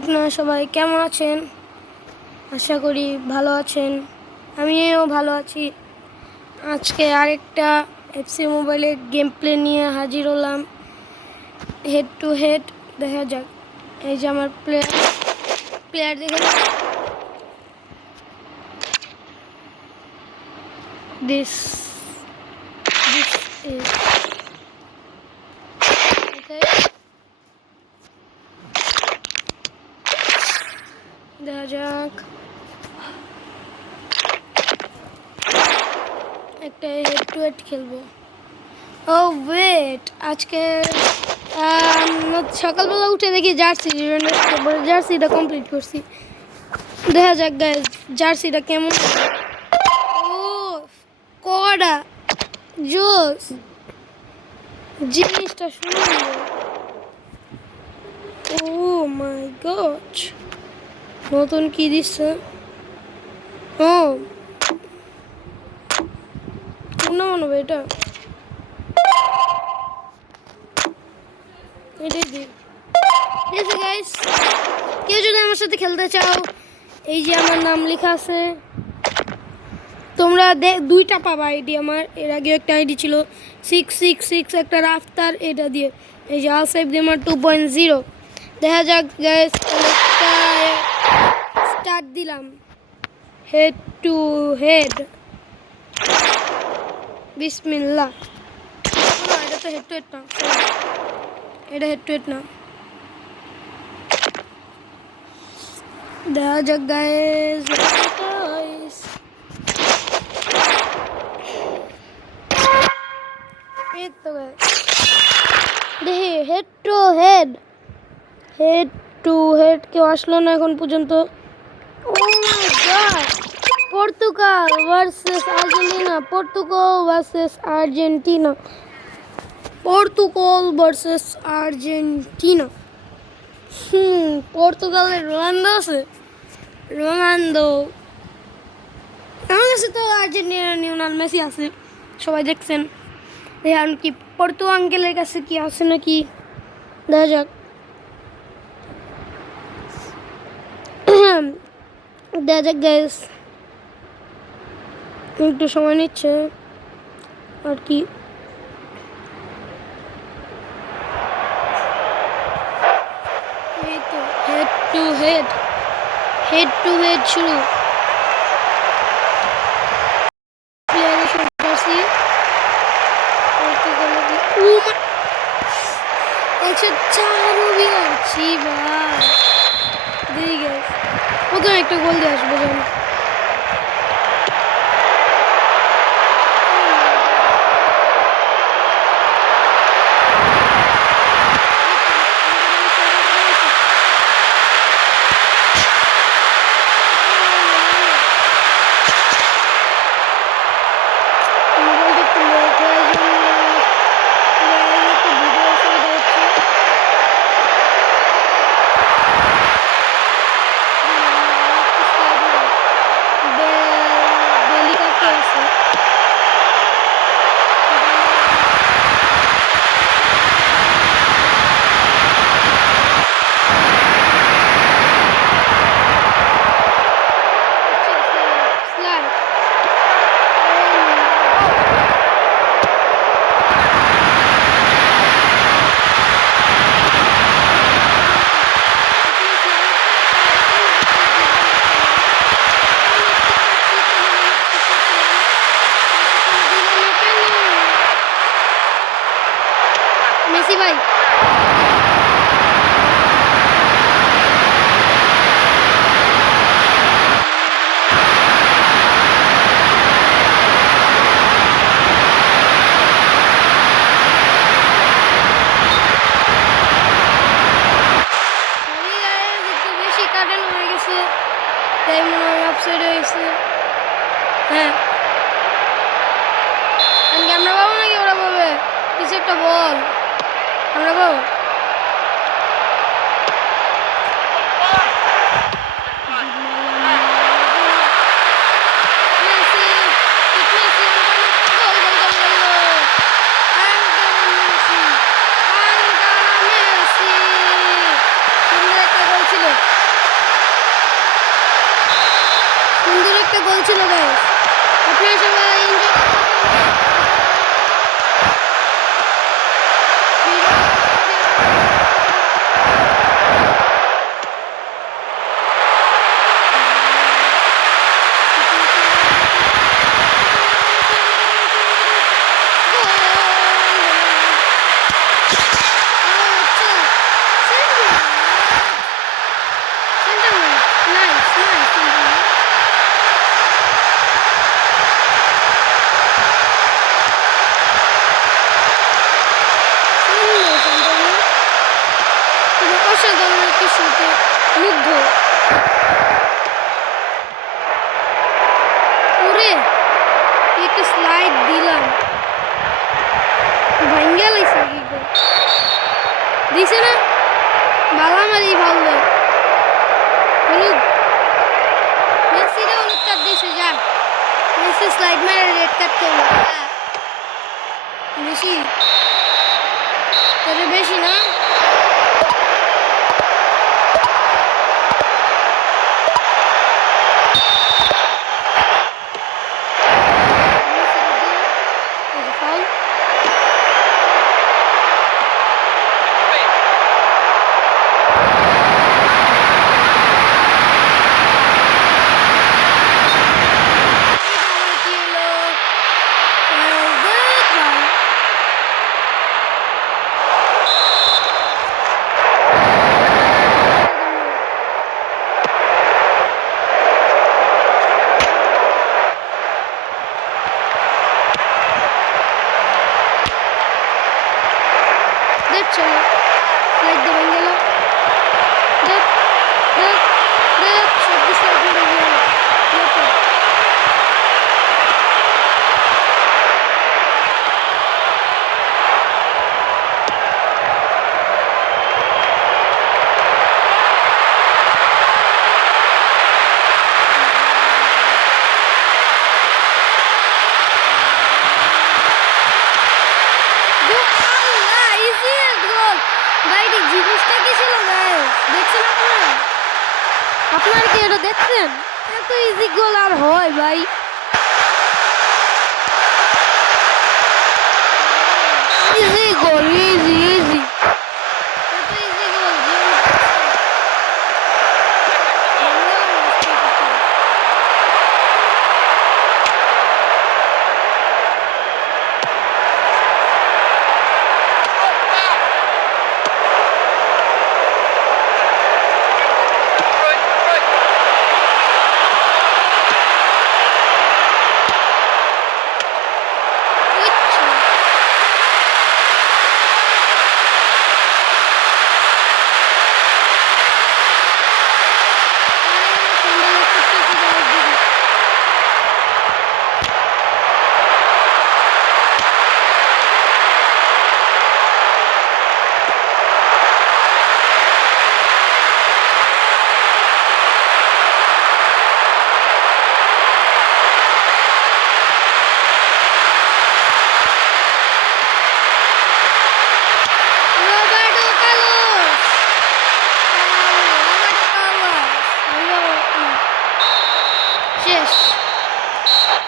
আপনারা সবাই কেমন আছেন? আশা করি ভালো আছেন। আমিও ভালো আছি। আজকে আরেকটা এফসি মোবাইলের গেম প্লে নিয়ে হাজির হলাম। হেড টু হেড দেখা যাক। এই যে আমার প্লেয়ার দেখে this is okay. দেখা যাক একটা হেড টু হেড খেলবো। ও ওয়েট, আজকে সকালবেলা উঠে দেখি জার্সিটা কমপ্লিট করছি। দেখা যাক গাইস জার্সিটা কেমন। ও কড়া জোস জিনিসটা সুন্দর। ও মাই গড, নতুন কি দিচ্ছে? ও না মনে হবে এটাই দিই। ঠিক আছে গাইস, কেউ যদি আমার সাথে খেলতে চাও, এই যে আমার নাম লেখা আছে, তোমরা দুইটা পাবা আইডি। আমার এর আগে একটা আইডি ছিল 666 একটা রাফতার, এটা দিয়ে এই যে আলসাইফ গেমার 2.0। দেখা যাক গাইস, স্টার্ট দিলাম। হেড টু হেড, বিসমিল্লাহ। এটা তো হেড টু হেড না, এটা হেড টু হেড না। দেখা যাক গাইস, দেখি হেড টু হেড কেউ আসলো না এখন পর্যন্ত। ও মাই গড, পর্তুগাল ভার্সেস আর্জেন্টিনা। পর্তুগালের রোনালদো আমার কাছে তো আর্জেন্টিনার লিওনেল মেসি আছে, সবাই দেখছেন। এখন কি পর্তু আঙ্কেলের কাছে কি আছে নাকি, দেখা যাক। দেখা যাক গাইস, একটু সময় নিচ্ছে আর কি। হেড টু হেড শুরু। প্রথমে একটা গোল দিয়ে আসবো যেন। মেসি ভাই, বেশি কাটানো হয়ে গেছে, তাই মনে হয় অফসাইড হয়েছে। হ্যাঁ, আমরা পাবো নাকি ওরা পাবে? কিছু একটা বল, আমরা পাবো। সুন্দর একটা গোল ছিল। ছিল গাইস। আপনারা সবাই এনজয় অসাধারণ একটি শুটে মুগ্ধ। ওরে একটু স্লাইড দিলাম, ভাঙ্গা লাগছে কি করে দিছে না, বালা মারি ভাল দেয়। হলুদ মেসিরে হলুদ কার্ড দিছে, যা মেসি স্লাইড মেরে রেড কার্ড খেলো। বেশি তবে বেশি না, চলো স্লাইড দেবেন গেল, দেখ দেখ দেখ সব স্লাইড মেরে গেল। আপনারা কি এটা দেখছেন? এত ইজি গোল আর হয় ভাই? ইজি গোল, ইজি ইজি, এত ইজি গোল।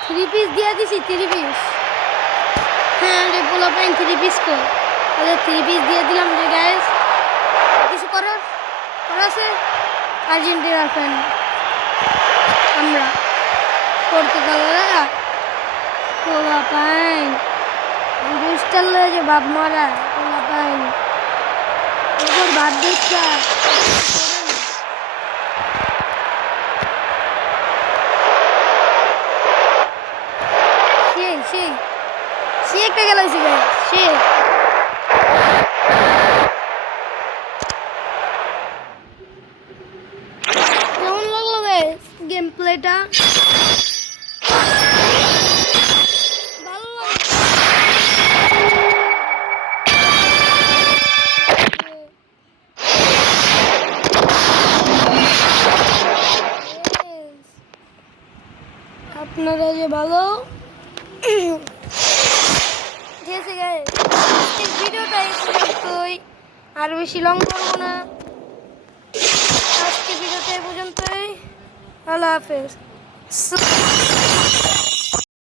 থ্রি পিস দিয়ে দিছি, থ্রি পিস। হ্যাঁ রে পোলা পাইন থ্রি পিস কর, ওদের থ্রি পিস দিয়ে দিলাম রে গাইস। কিছু করার আছে? আর্জেন্টিনার ফ্যান আমরা, পর্তুগালরা পোলা পাইন দুষ্টার লয়ে যে বাপ মারা পোলা পাইন ওপর বাদ দিচ্ছে। সে একটা গেল সে কেমন লাগলো গেম প্লেটা? ভালো আপনারা যে ভালো। ঠিক আছে গাইস, আজকের ভিডিওটা এই পর্যন্তই, আর বেশি লং করবো না। আজকের ভিডিওটা এই পর্যন্তই। আল্লাহ হাফেজ। সো